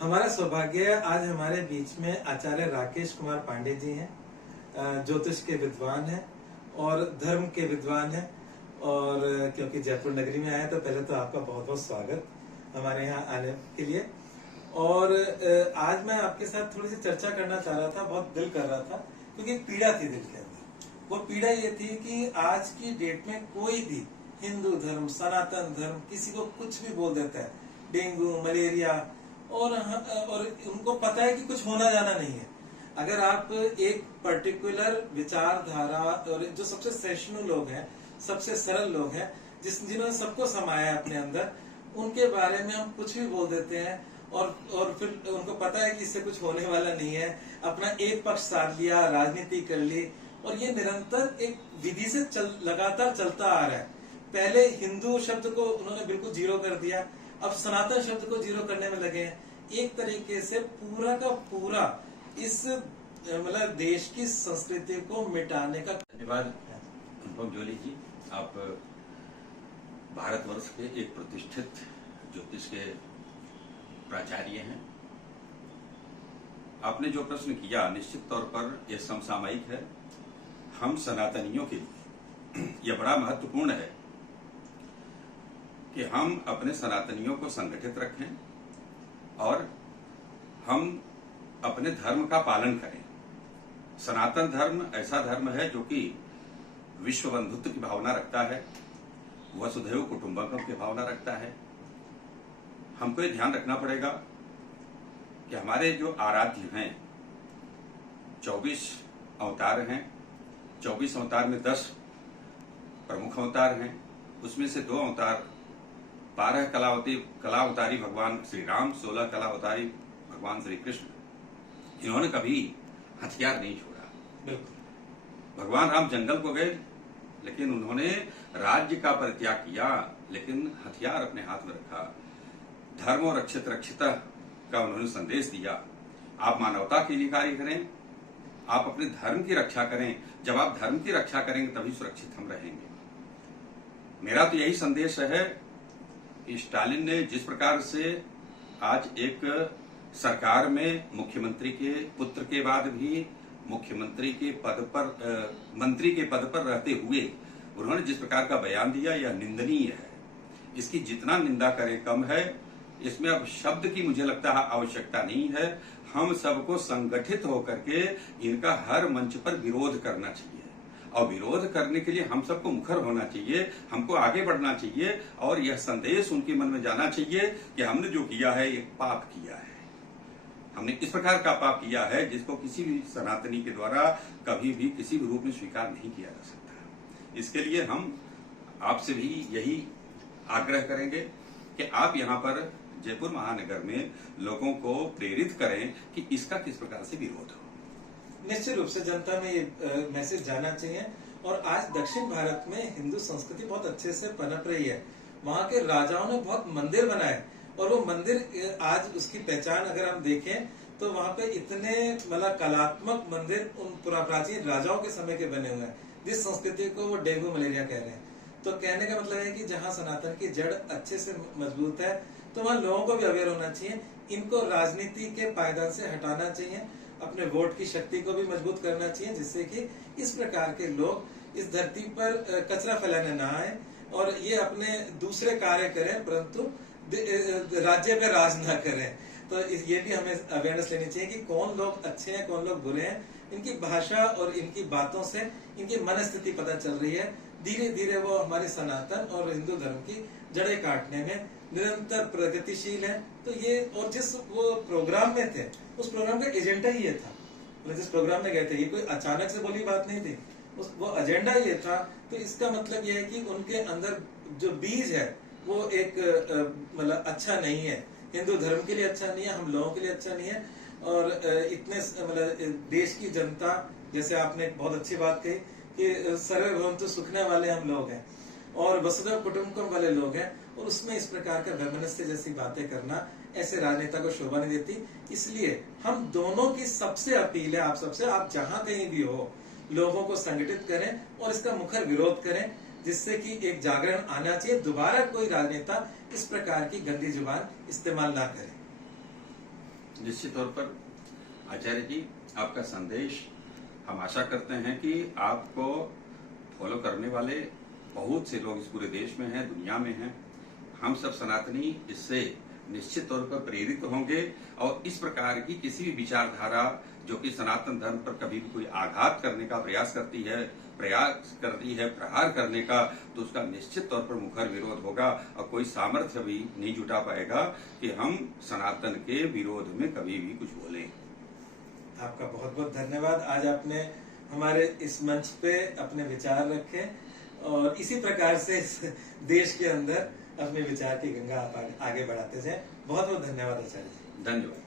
हमारा सौभाग्य है आज हमारे बीच में आचार्य राकेश कुमार पांडे जी हैं। ज्योतिष के विद्वान हैं और धर्म के विद्वान हैं। और क्योंकि जयपुर नगरी में आए तो पहले तो आपका बहुत बहुत स्वागत हमारे यहाँ आने के लिए। और आज मैं आपके साथ थोड़ी सी चर्चा करना चाह रहा था, बहुत दिल कर रहा था, क्योंकि एक पीड़ा थी दिल के अंदर। वो पीड़ा ये थी कि आज की डेट में कोई भी हिंदू धर्म, सनातन धर्म किसी को कुछ भी बोल देता है, डेंगू, मलेरिया, और उनको पता है कि कुछ होना जाना नहीं है। अगर आप एक पर्टिकुलर विचारधारा और जो सबसे सहिष्णु लोग हैं, सबसे सरल लोग हैं, जिन्होंने सबको समाया है अपने अंदर, उनके बारे में हम कुछ भी बोल देते हैं और फिर उनको पता है कि इससे कुछ होने वाला नहीं है। अपना एक पक्ष साध लिया, राजनीति कर ली, और ये निरंतर एक विधि से लगातार चलता आ रहा है। पहले हिंदू शब्द को उन्होंने बिल्कुल जीरो कर दिया, अब सनातन शब्द को जीरो करने में लगे हैं। एक तरीके से पूरा का पूरा इस मतलब देश की संस्कृति को मिटाने का। धन्यवाद अनुपम जोली जी। आप भारतवर्ष के एक प्रतिष्ठित ज्योतिष के प्राचार्य हैं। आपने जो प्रश्न किया निश्चित तौर पर यह समसामयिक है। हम सनातनियों के लिए यह बड़ा महत्वपूर्ण है कि हम अपने सनातनियों को संगठित रखें और हम अपने धर्म का पालन करें। सनातन धर्म ऐसा धर्म है जो कि विश्व बंधुत्व की भावना रखता है, वसुधैव कुटुंबकम की भावना रखता है। हमको ये ध्यान रखना पड़ेगा कि हमारे जो आराध्य हैं 24 अवतार हैं। 24 अवतार में 10 प्रमुख अवतार हैं। उसमें से 2 अवतार 12 कलावतारी भगवान श्री राम, 16 कलावतारी भगवान श्री कृष्ण। इन्होंने कभी हथियार नहीं छोड़ा। भगवान राम जंगल को गए, लेकिन उन्होंने राज्य का परित्याग किया, लेकिन हथियार अपने हाथ में रखा। धर्म और रक्षित रक्षिता का उन्होंने संदेश दिया। आप मानवता के लिए कार्य करें, आप अपने धर्म की रक्षा करें। जब आप धर्म की रक्षा करेंगे तभी सुरक्षित हम रहेंगे। मेरा तो यही संदेश है कि स्टालिन ने जिस प्रकार से आज एक सरकार में मुख्यमंत्री के पुत्र के बाद भी मुख्यमंत्री के पद पर मंत्री के पद पर रहते हुए उन्होंने जिस प्रकार का बयान दिया, यह निंदनीय है। इसकी जितना निंदा करें कम है। इसमें अब शब्द की मुझे लगता है आवश्यकता नहीं है। हम सबको संगठित होकर के इनका हर मंच पर विरोध करना चाहिए, और विरोध करने के लिए हम सबको मुखर होना चाहिए, हमको आगे बढ़ना चाहिए, और यह संदेश उनके मन में जाना चाहिए कि हमने जो किया है एक पाप किया है। हमने इस प्रकार का पाप किया है जिसको किसी भी सनातनी के द्वारा कभी भी किसी भी रूप में स्वीकार नहीं किया जा सकता। इसके लिए हम आपसे भी यही आग्रह करेंगे कि आप यहाँ पर जयपुर महानगर में लोगों को प्रेरित करें कि इसका किस प्रकार से विरोध हो। निश्चित रूप से जनता में ये मैसेज जाना चाहिए। और आज दक्षिण भारत में हिंदू संस्कृति बहुत अच्छे से पनप रही है। वहाँ के राजाओं ने बहुत मंदिर बनाए, और वो मंदिर आज उसकी पहचान अगर हम देखें तो वहाँ पे इतने मतलब कलात्मक मंदिर उन प्राचीन राजाओं के समय के बने हुए हैं, जिस संस्कृति को वो डेंगू मलेरिया कह रहे हैं। तो कहने का मतलब है कि जहाँ सनातन की जड़ अच्छे से मजबूत है, तो वहाँ लोगों को भी अवेयर होना चाहिए। इनको राजनीति के पायदान से हटाना चाहिए, अपने वोट की शक्ति को भी मजबूत करना चाहिए, जिससे कि इस प्रकार के लोग इस धरती पर कचरा फैलाने ना आए और ये अपने दूसरे कार्य करें, परंतु राज्य पे राज ना करें। तो ये भी हमें अवेयरनेस लेनी चाहिए कि कौन लोग अच्छे हैं, कौन लोग बुरे हैं। इनकी भाषा और इनकी बातों से इनकी मनस्थिति पता चल रही है। धीरे धीरे वो हमारे सनातन और हिंदू धर्म की जड़ें काटने में निरंतर प्रगतिशील है। तो ये, और जिस वो प्रोग्राम में थे, उस प्रोग्राम का एजेंडा ही ये था। मतलब जिस प्रोग्राम में गए थे, ये कोई अचानक से बोली बात नहीं थी, वो एजेंडा ये था। तो इसका मतलब ये है कि उनके अंदर जो बीज है वो एक मतलब अच्छा नहीं है, हिंदू धर्म के लिए अच्छा नहीं है, हम लोगों के लिए अच्छा नहीं है। और इतने मतलब देश की जनता, जैसे आपने बहुत अच्छी बात कही कि सर्वे भवन्तु सुखने वाले हम लोग हैं और वसुधैव कुटुंबकम वाले लोग हैं, और उसमें इस प्रकार का वैमनस्य जैसी बातें करना ऐसे राजनेता को शोभा नहीं देती। इसलिए हम दोनों की सबसे अपील है, आप सबसे, आप जहां कहीं भी हो, लोगों को संगठित करें और इसका मुखर विरोध करें, जिससे कि एक जागरण आना चाहिए। दोबारा कोई राजनेता इस प्रकार की गंदी जुबान इस्तेमाल ना करे। निश्चित तौर पर आचार्य जी, आपका संदेश हम आशा करते हैं कि आपको फॉलो करने वाले बहुत से लोग इस पूरे देश में हैं, दुनिया में हैं। हम सब सनातनी इससे निश्चित तौर पर प्रेरित होंगे और इस प्रकार की किसी भी विचारधारा जो कि सनातन धर्म पर कभी भी कोई आघात करने का प्रयास करती है, प्रहार करने का, तो उसका निश्चित तौर पर मुखर विरोध होगा और कोई सामर्थ्य भी नहीं जुटा पाएगा कि हम सनातन के विरोध में कभी भी कुछ बोलें। आपका बहुत बहुत धन्यवाद। आज आपने हमारे इस मंच पे अपने विचार रखे और इसी प्रकार से इस देश के अंदर अपने विचार की गंगा आप आगे बढ़ाते जाएं। बहुत बहुत धन्यवाद आचार्य जी। धन्यवाद।